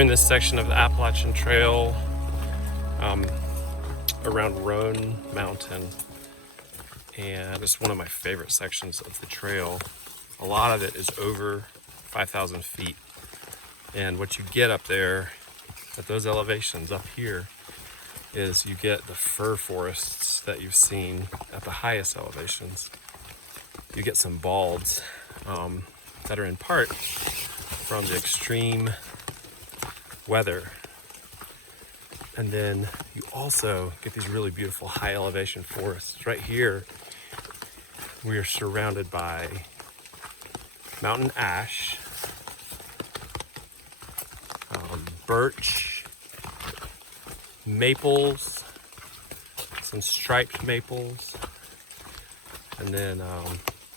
doing this section of the Appalachian Trail around Roan Mountain, and it's one of my favorite sections of the trail. A lot of it is over 5,000 feet, and what you get up there at those elevations up here is you get the fir forests that you've seen at the highest elevations. You get some balds that are in part from the extreme weather. And then you also get these really beautiful high elevation forests. Right here, we are surrounded by mountain ash, birch, maples, some striped maples, and then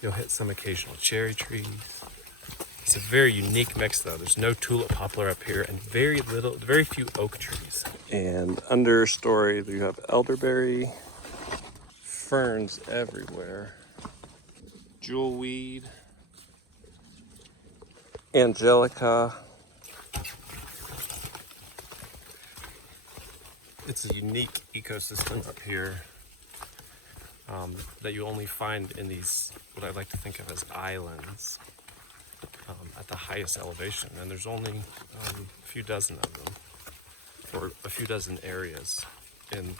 you'll hit some occasional cherry trees. It's a very unique mix though. There's no tulip poplar up here and very few oak trees. And understory, you have elderberry, ferns everywhere, jewelweed, angelica. It's a unique ecosystem up here that you only find in these, what I like to think of as islands at the highest elevation. And there's only a few dozen of them, or a few dozen areas in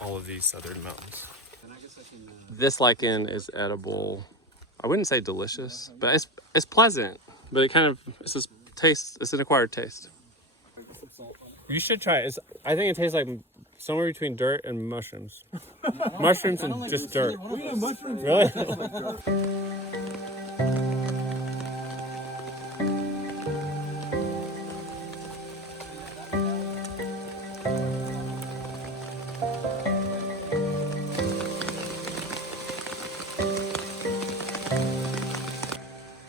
all of these southern mountains. This lichen is edible. I wouldn't say delicious, but it's pleasant. But it kind of, it's just taste, it's an acquired taste. You should try it. I think it tastes like somewhere between dirt and mushrooms. Mushrooms and just dirt. Really?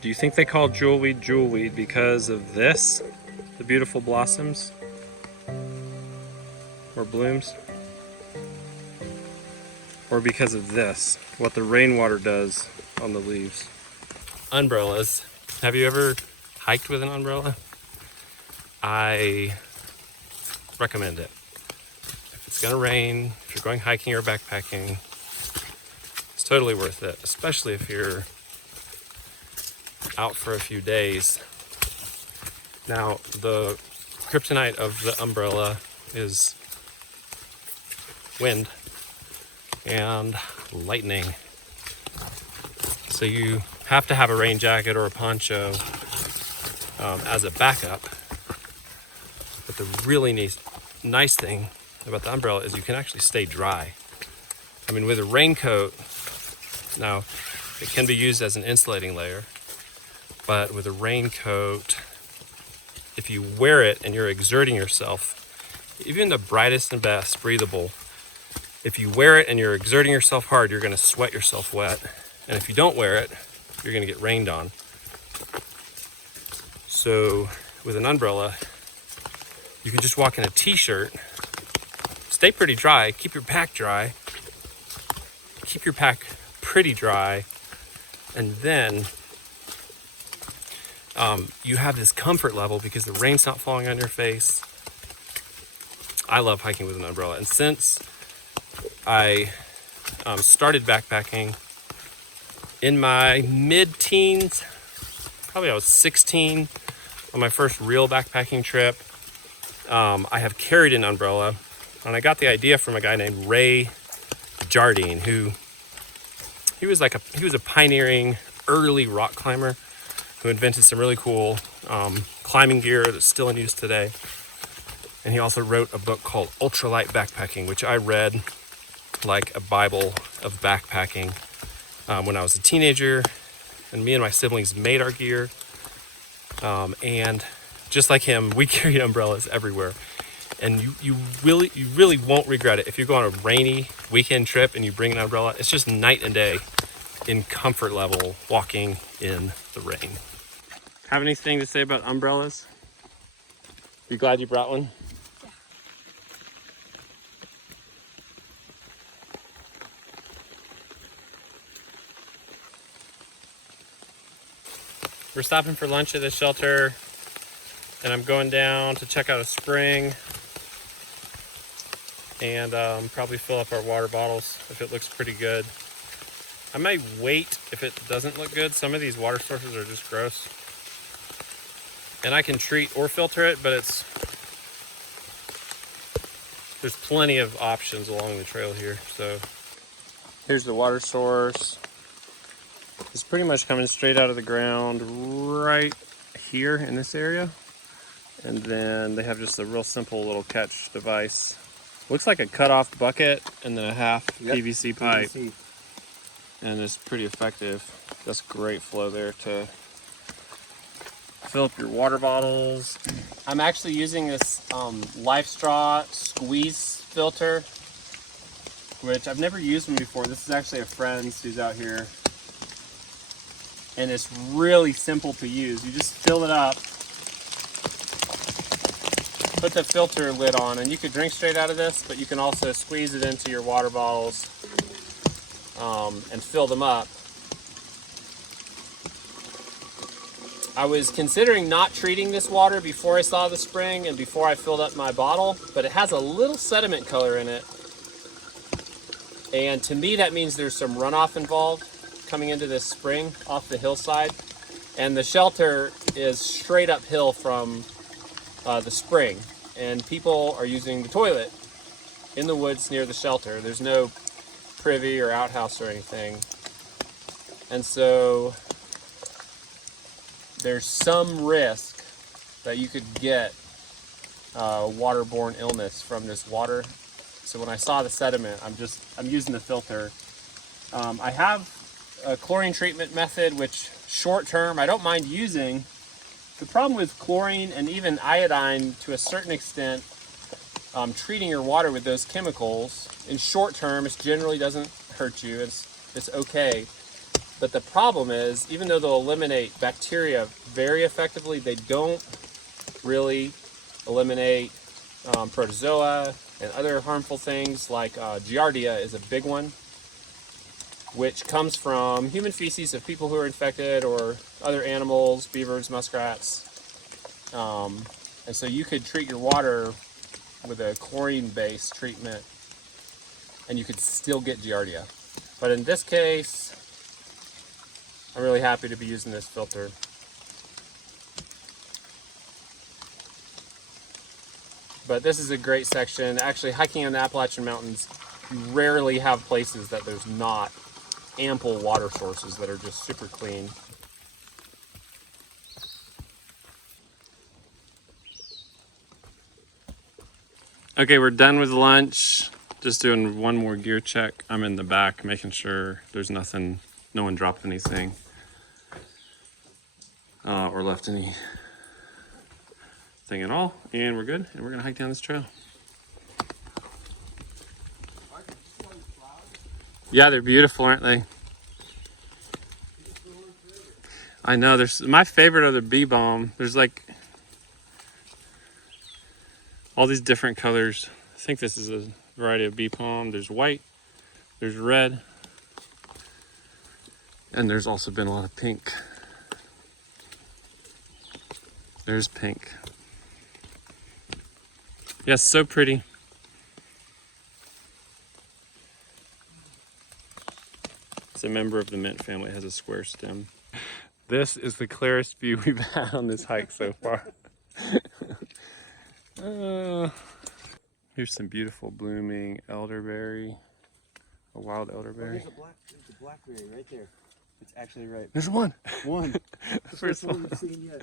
Do you think they call jewelweed because of this? The beautiful blossoms? Or blooms? Or because of this, what the rainwater does on the leaves? Umbrellas. Have you ever hiked with an umbrella? I recommend it. If it's gonna rain, if you're going hiking or backpacking, it's totally worth it, especially if you're out for a few days. Now, the kryptonite of the umbrella is wind and lightning. So you have to have a rain jacket or a poncho as a backup. But the really nice thing about the umbrella is you can actually stay dry. I mean, with a raincoat, now it can be used as an insulating layer, but with a raincoat, if you wear it and you're exerting yourself, even the brightest and best breathable, if you wear it and you're exerting yourself hard, you're going to sweat yourself wet. And if you don't wear it, you're going to get rained on. So with an umbrella, you can just walk in a t-shirt, stay pretty dry, keep your pack dry, keep your pack pretty dry, and then you have this comfort level because the rain's not falling on your face. I love hiking with an umbrella, and since I started backpacking in my mid-teens, probably I was 16 on my first real backpacking trip, I have carried an umbrella, and I got the idea from a guy named Ray Jardine, who he was a pioneering early rock climber who invented some really cool climbing gear that's still in use today. And he also wrote a book called Ultralight Backpacking, which I read like a Bible of backpacking when I was a teenager. And me and my siblings made our gear. And just like him, we carried umbrellas everywhere. And you really won't regret it. If you go on a rainy weekend trip and you bring an umbrella, it's just night and day in comfort level walking in the rain. Have anything to say about umbrellas? You glad you brought one? Yeah. We're stopping for lunch at this shelter. And I'm going down to check out a spring and probably fill up our water bottles if it looks pretty good. I might wait if it doesn't look good. Some of these water sources are just gross. And I can treat or filter it, but there's plenty of options along the trail here. So here's the water source. It's pretty much coming straight out of the ground right here in this area. And then they have just a real simple little catch device. Looks like a cut-off bucket and then a half PVC pipe. PVC. And it's pretty effective. That's great flow there to fill up your water bottles. I'm actually using this Life Straw squeeze filter, which I've never used one before. This is actually a friend's who's out here. And it's really simple to use. You just fill it up, put the filter lid on, and you could drink straight out of this, but you can also squeeze it into your water bottles and fill them up. I was considering not treating this water before I saw the spring and before I filled up my bottle, but it has a little sediment color in it. And to me, that means there's some runoff involved coming into this spring off the hillside. And the shelter is straight uphill from the spring. And people are using the toilet in the woods near the shelter. There's no privy or outhouse or anything. And so there's some risk that you could get waterborne illness from this water. So when I saw the sediment, I'm using the filter. I have a chlorine treatment method, which short term I don't mind using. The problem with chlorine and even iodine to a certain extent, treating your water with those chemicals in short term, it generally doesn't hurt you. It's okay. But the problem is, even though they'll eliminate bacteria very effectively, they don't really eliminate protozoa and other harmful things like Giardia is a big one, which comes from human feces of people who are infected or other animals, beavers, muskrats. And so you could treat your water with a chlorine-based treatment and you could still get Giardia. But in this case, I'm really happy to be using this filter. But this is a great section. Actually, hiking in the Appalachian Mountains, you rarely have places that there's not ample water sources that are just super clean. Okay, we're done with lunch. Just doing one more gear check. I'm in the back making sure there's nothing, no one dropped anything or left anything at all. And we're good, and we're gonna hike down this trail. Yeah, they're beautiful, aren't they? I know, my favorite are the bee balm. There's like all these different colors. I think this is a variety of bee balm. There's white, there's red, and there's also been a lot of pink. There's pink. Yes, so pretty. It's a member of the mint family. It has a square stem. This is the clearest view we've had on this hike so far. Here's some beautiful blooming elderberry, a wild elderberry. Oh, there's a blackberry right there. It's actually right. There's one. One. The first one we've seen yet.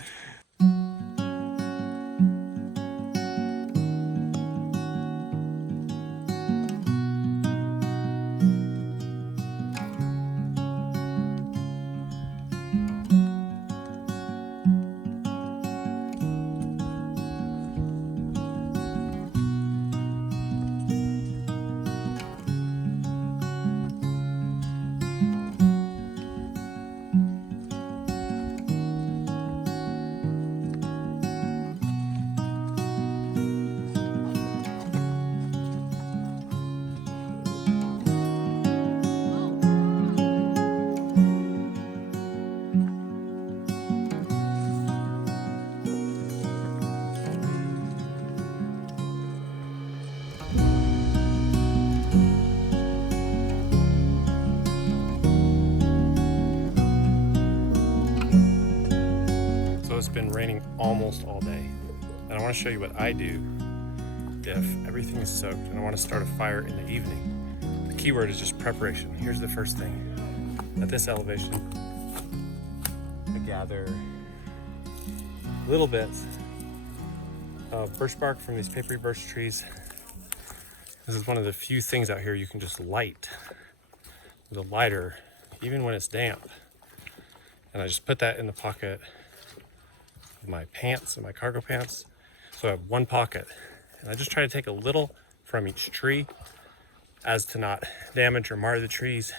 been raining almost all day. And I want to show you what I do if everything is soaked and I want to start a fire in the evening. The key word is just preparation. Here's the first thing. At this elevation, I gather little bits of birch bark from these papery birch trees. This is one of the few things out here you can just light with a lighter, even when it's damp. And I just put that in the pocket of my pants and my cargo pants. So I have one pocket. And I just try to take a little from each tree as to not damage or mar the trees.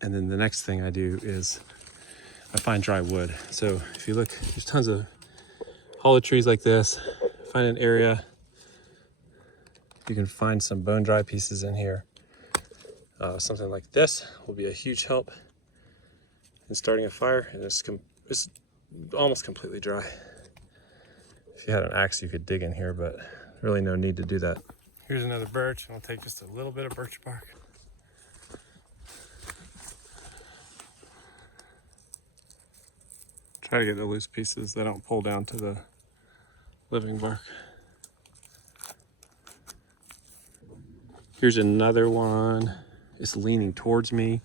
And then the next thing I do is I find dry wood. So if you look, there's tons of hollow trees like this. Find an area. You can find some bone dry pieces in here. Something like this will be a huge help in starting a fire. And it's almost completely dry. If you had an axe, you could dig in here, but really no need to do that. Here's another birch. I'll take just a little bit of birch bark. Try to get the loose pieces. They don't pull down to the living bark. Here's another one. It's leaning towards me.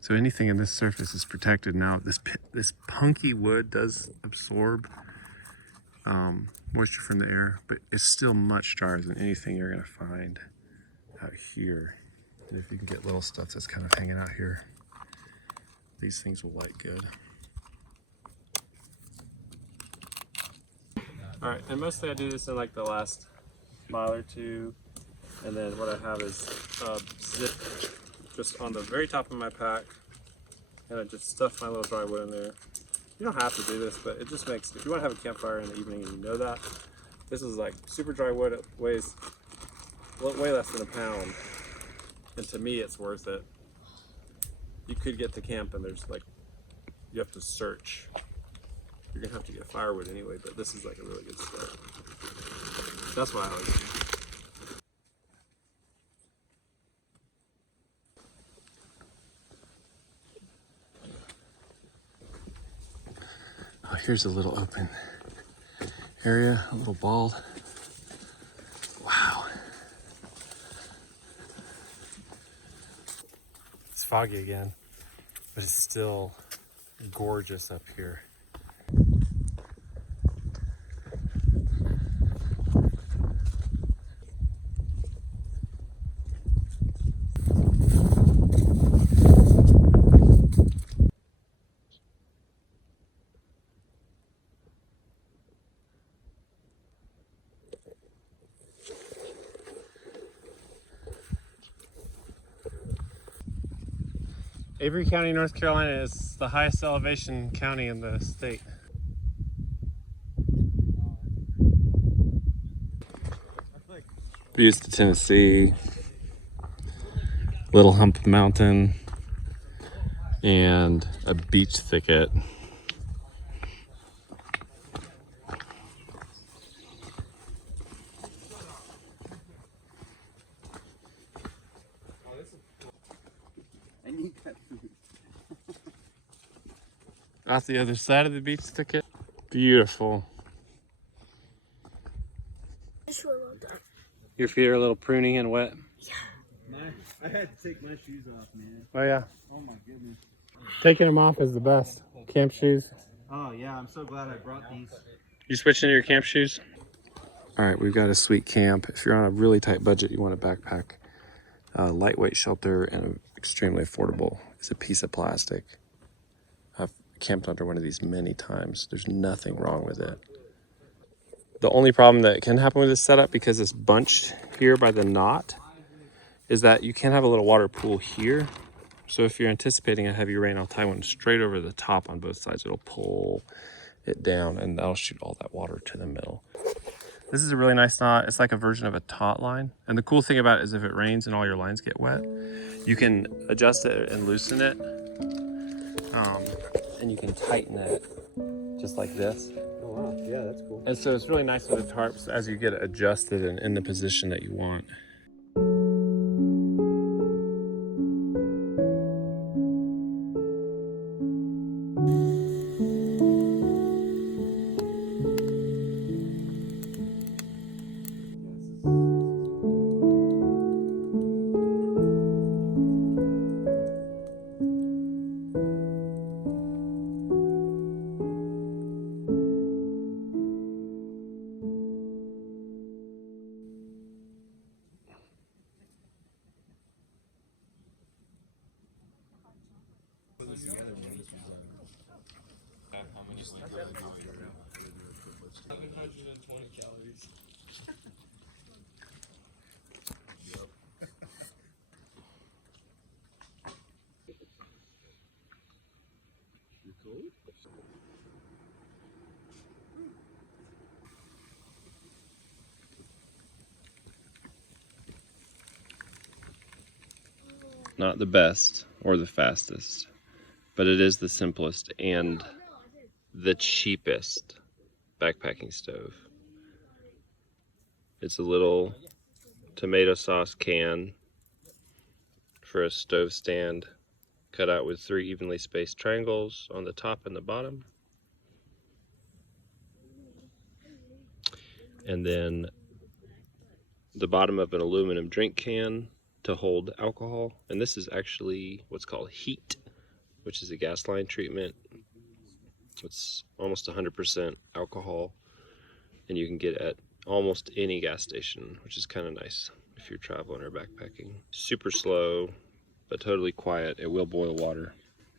So anything in this surface is protected. Now this punky wood does absorb moisture from the air, but it's still much drier than anything you're gonna find out here. And if you can get little stuff that's kind of hanging out here, these things will light good. All right, and mostly I do this in like the last mile or two. And then what I have is zip just on the very top of my pack. And I just stuff my little dry wood in there. You don't have to do this, but it just makes, if you want to have a campfire in the evening and you know that, this is like super dry wood. It weighs way less than a pound. And to me, it's worth it. You could get to camp and there's like, you have to search. You're gonna have to get firewood anyway, but this is like a really good start. That's why I like it. Oh, here's a little open area, a little bald. Wow. It's foggy again, but it's still gorgeous up here. Avery County, North Carolina is the highest elevation county in the state. Views to Tennessee, Little Hump Mountain, and a beech thicket. I need that food. Off the other side of the beech thicket. Beautiful. Your feet are a little pruny and wet. Yeah. I had to take my shoes off, man. Oh yeah. Oh my goodness. Taking them off is the best. Camp shoes. Oh yeah, I'm so glad I brought these. You switching to your camp shoes? All right, we've got a sweet camp. If you're on a really tight budget, you want a backpack, lightweight shelter, and extremely affordable. It's a piece of plastic. I've camped under one of these many times. There's nothing wrong with it. The only problem that can happen with this setup, because it's bunched here by the knot, is that you can't have a little water pool here. So if you're anticipating a heavy rain, I'll tie one straight over the top on both sides. It'll pull it down and that'll shoot all that water to the middle. This is a really nice knot. It's like a version of a taut line. And the cool thing about it is if it rains and all your lines get wet, you can adjust it and loosen it. And you can tighten it just like this. Oh wow, yeah, that's cool. And so it's really nice with the tarps as you get it adjusted and in the position that you want. Not the best or the fastest, but it is the simplest and the cheapest backpacking stove. It's a little tomato sauce can for a stove stand, cut out with 3 evenly spaced triangles on the top and the bottom. And then the bottom of an aluminum drink can to hold alcohol. And this is actually what's called heat, which is a gas line treatment. It's almost 100% alcohol, and you can get at almost any gas station, which is kind of nice if you're traveling or backpacking. Super slow, but totally quiet. It will boil water.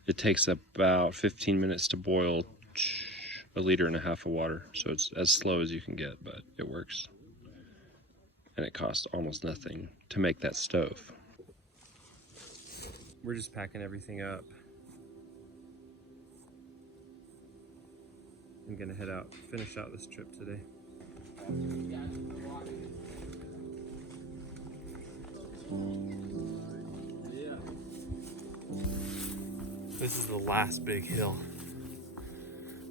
It takes about 15 minutes to boil 1.5 liters of water, so it's as slow as you can get, but it works. And it costs almost nothing to make that stove. We're just packing everything up. I'm gonna head out, finish out this trip today. This is the last big hill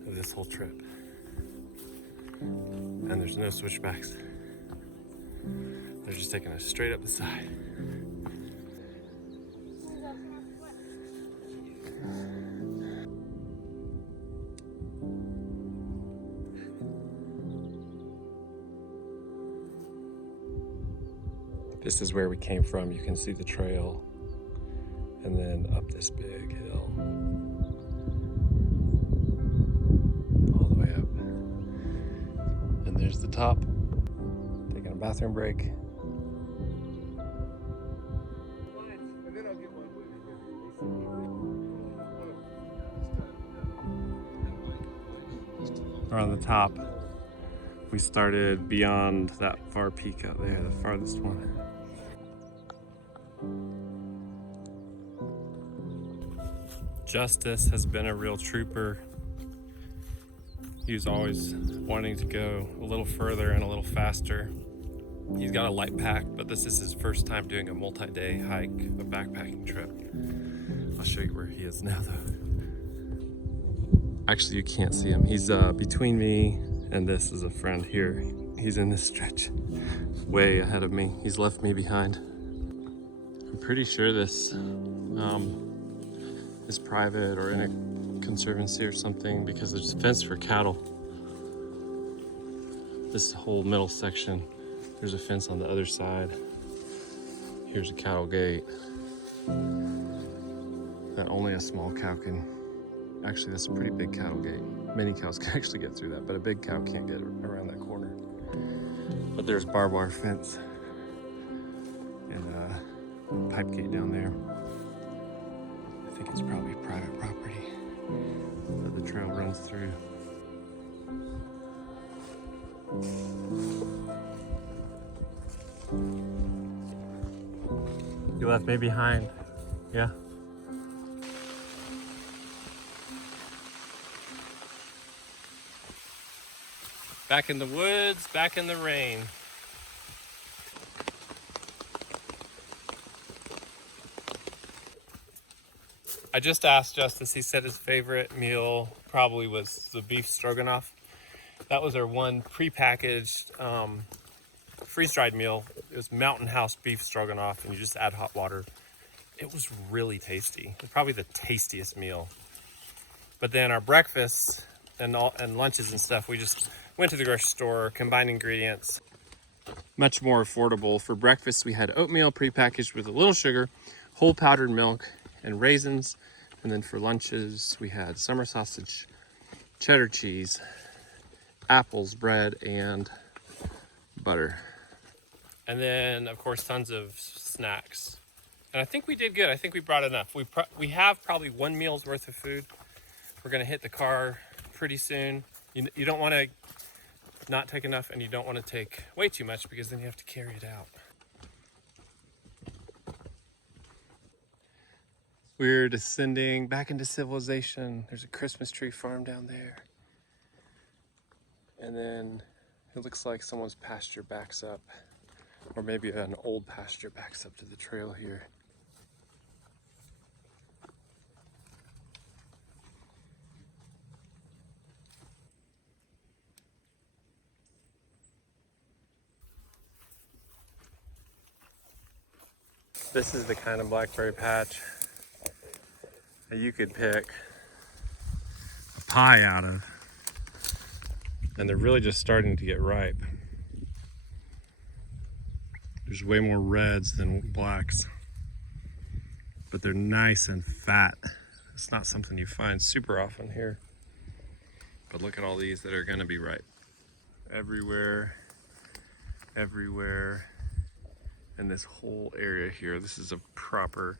of this whole trip. And there's no switchbacks. They're just taking us straight up the side. This is where we came from. You can see the trail, and then up this big hill, all the way up. And there's the top. Taking a bathroom break. We're on the top. We started beyond that far peak out there, the farthest one. Justice has been a real trooper. He was always wanting to go a little further and a little faster. He's got a light pack, but this is his first time doing a multi-day hike, a backpacking trip. I'll show you where he is now though. Actually, you can't see him. He's between me and this is a friend here. He's in this stretch, way ahead of me. He's left me behind. I'm pretty sure this is private or in a conservancy or something because there's a fence for cattle. This whole middle section, there's a fence on the other side. Here's a cattle gate that only a small cow can. Actually, that's a pretty big cattle gate. Many cows can actually get through that, but a big cow can't get around that corner. But there's barbed wire fence and a pipe gate down there. I think it's probably private property that the trail runs through. You left me behind, yeah. Back in the woods, back in the rain. I just asked Justice, he said his favorite meal probably was the beef stroganoff. That was our one prepackaged freeze-dried meal. It was Mountain House beef stroganoff, and you just add hot water. It was really tasty. It was probably the tastiest meal. But then our breakfasts and lunches and stuff, we just went to the grocery store, combined ingredients. Much more affordable. For breakfast, we had oatmeal prepackaged with a little sugar, whole powdered milk, and raisins. And then for lunches, we had summer sausage, cheddar cheese, apples, bread, and butter. And then, of course, tons of snacks. And I think we did good. I think we brought enough. We have probably 1 meal's worth of food. We're gonna hit the car pretty soon. You don't wanna not take enough, and you don't wanna take way too much because then you have to carry it out. We're descending back into civilization. There's a Christmas tree farm down there. And then it looks like someone's pasture backs up, or maybe an old pasture backs up to the trail here. This is the kind of blackberry patch that you could pick a pie out of. And they're really just starting to get ripe. There's way more reds than blacks, but they're nice and fat. It's not something you find super often here. But look at all these that are gonna be ripe. Everywhere, everywhere. And this whole area here, this is a proper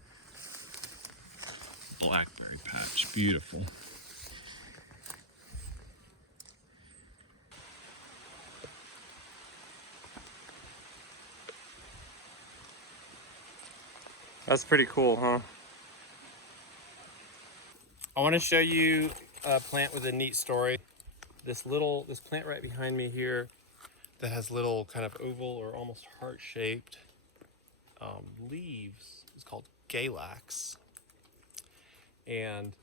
blackberry patch. Beautiful. That's pretty cool, huh? I want to show you a plant with a neat story. This plant right behind me here that has little kind of oval or almost heart-shaped leaves is called galax. And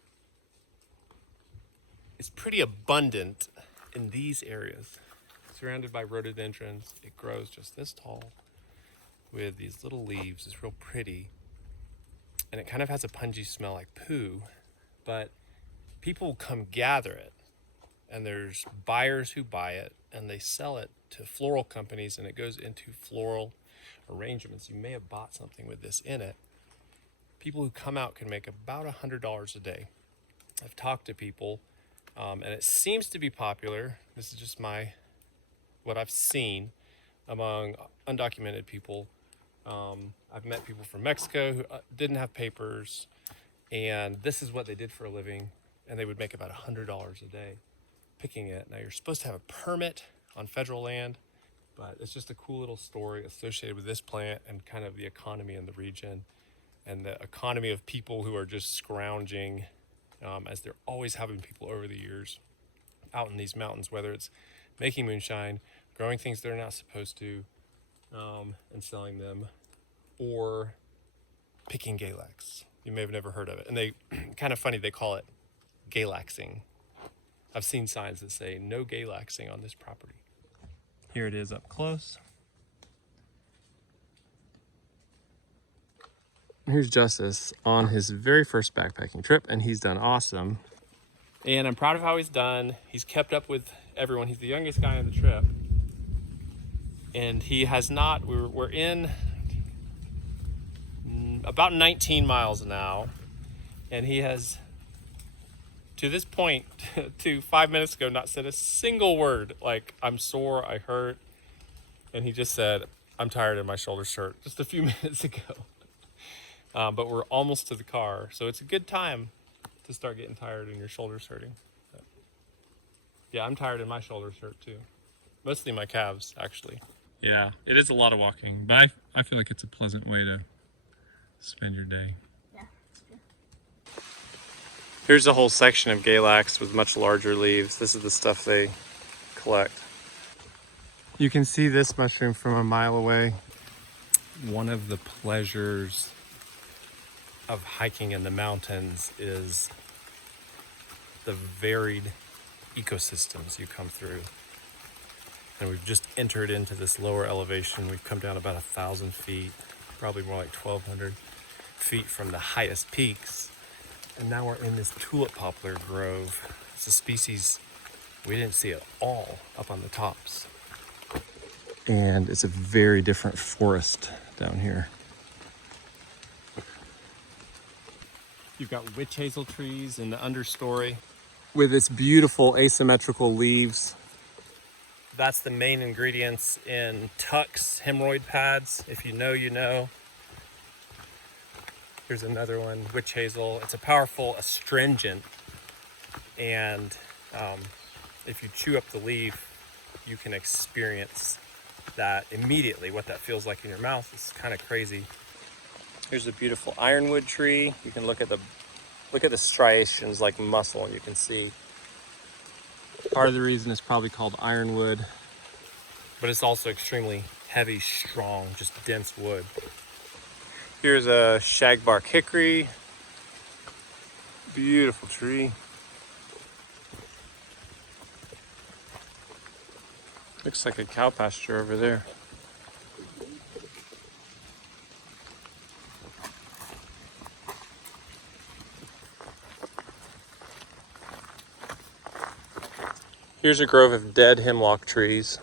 it's pretty abundant in these areas. Surrounded by rhododendrons, it grows just this tall with these little leaves. It's real pretty. And it kind of has a pungent smell like poo, but people come gather it. And there's buyers who buy it and they sell it to floral companies, and it goes into floral arrangements. You may have bought something with this in it. People who come out can make about $100 a day. I've talked to people, and it seems to be popular. This is just what I've seen among undocumented people. I've met people from Mexico who didn't have papers, and this is what they did for a living, and they would make about $100 a day picking it. Now, you're supposed to have a permit on federal land, but it's just a cool little story associated with this plant and kind of the economy in the region and the economy of people who are just scrounging, as they're always having people over the years out in these mountains, whether it's making moonshine, growing things they're not supposed to, and selling them, or picking galax. You may have never heard of it. And they, kind of funny, they call it galaxing. I've seen signs that say no galaxing on this property. Here it is up close. Here's Justice on his very first backpacking trip, and he's done awesome. And I'm proud of how he's done. He's kept up with everyone. He's the youngest guy on the trip. And he has not, we're in about 19 miles now, and he has, to this point, to 5 minutes ago, not said a single word like, I'm sore, I hurt. And he just said, I'm tired and my shoulders hurt, just a few minutes ago. But we're almost to the car, so it's a good time to start getting tired and your shoulders hurting. Yeah, I'm tired and my shoulders hurt too. Mostly my calves, actually. Yeah, it is a lot of walking, but I feel like it's a pleasant way to spend your day. Yeah, that's true. Here's a whole section of galax with much larger leaves. This is the stuff they collect. You can see this mushroom from a mile away. One of the pleasures of hiking in the mountains is the varied ecosystems you come through. And we've just entered into this lower elevation. We've come down about 1,000 feet, probably more like 1,200 feet from the highest peaks. And now we're in this tulip poplar grove. It's a species we didn't see at all up on the tops. And it's a very different forest down here. You've got witch hazel trees in the understory with its beautiful asymmetrical leaves. That's the main ingredients in Tuck's hemorrhoid pads. If you know, you know. Here's another one, witch hazel. It's a powerful astringent, and if you chew up the leaf, you can experience that immediately, what that feels like in your mouth. It's kind of crazy. Here's a beautiful ironwood tree. You can look at the striations like muscle, and you can see part of the reason it's probably called ironwood, but it's also extremely heavy, strong, just dense wood. Here's a shagbark hickory. Beautiful tree. Looks like a cow pasture over there. Here's a grove of dead hemlock trees.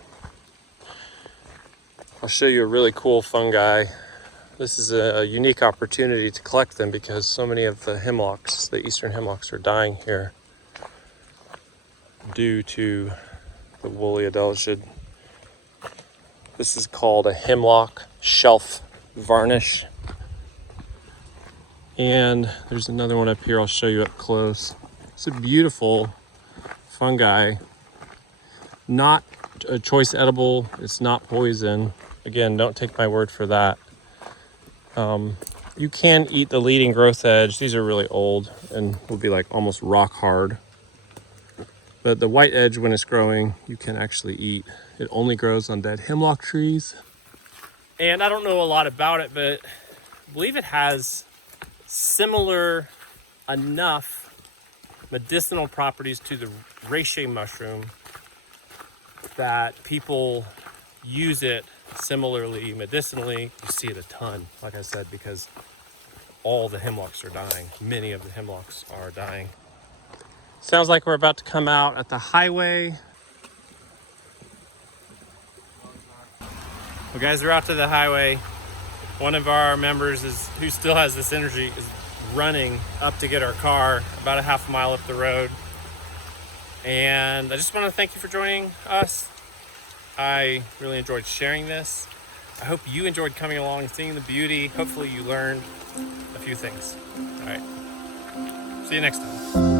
I'll show you a really cool fungi. This is a unique opportunity to collect them because so many of the hemlocks, the eastern hemlocks, are dying here due to the woolly adelgid. This is called a hemlock shelf varnish. And there's another one up here I'll show you up close. It's a beautiful fungi. Not a choice edible, it's not poison. Again, don't take my word for that. You can eat the leading growth edge. These are really old and will be like almost rock hard. But the white edge, when it's growing, you can actually eat. It only grows on dead hemlock trees. And I don't know a lot about it, but I believe it has similar enough medicinal properties to the reishi mushroom that people use it similarly medicinally. You see it a ton, like I said, because all the hemlocks are dying. Many of the hemlocks are dying. Sounds like we're about to come out at the highway. Well, guys, we're out to the highway. One of our members who still has this energy is running up to get our car about a half a mile up the road. And I just want to thank you for joining us. I really enjoyed sharing this. I hope you enjoyed coming along and seeing the beauty. Hopefully you learned a few things. All right. See you next time.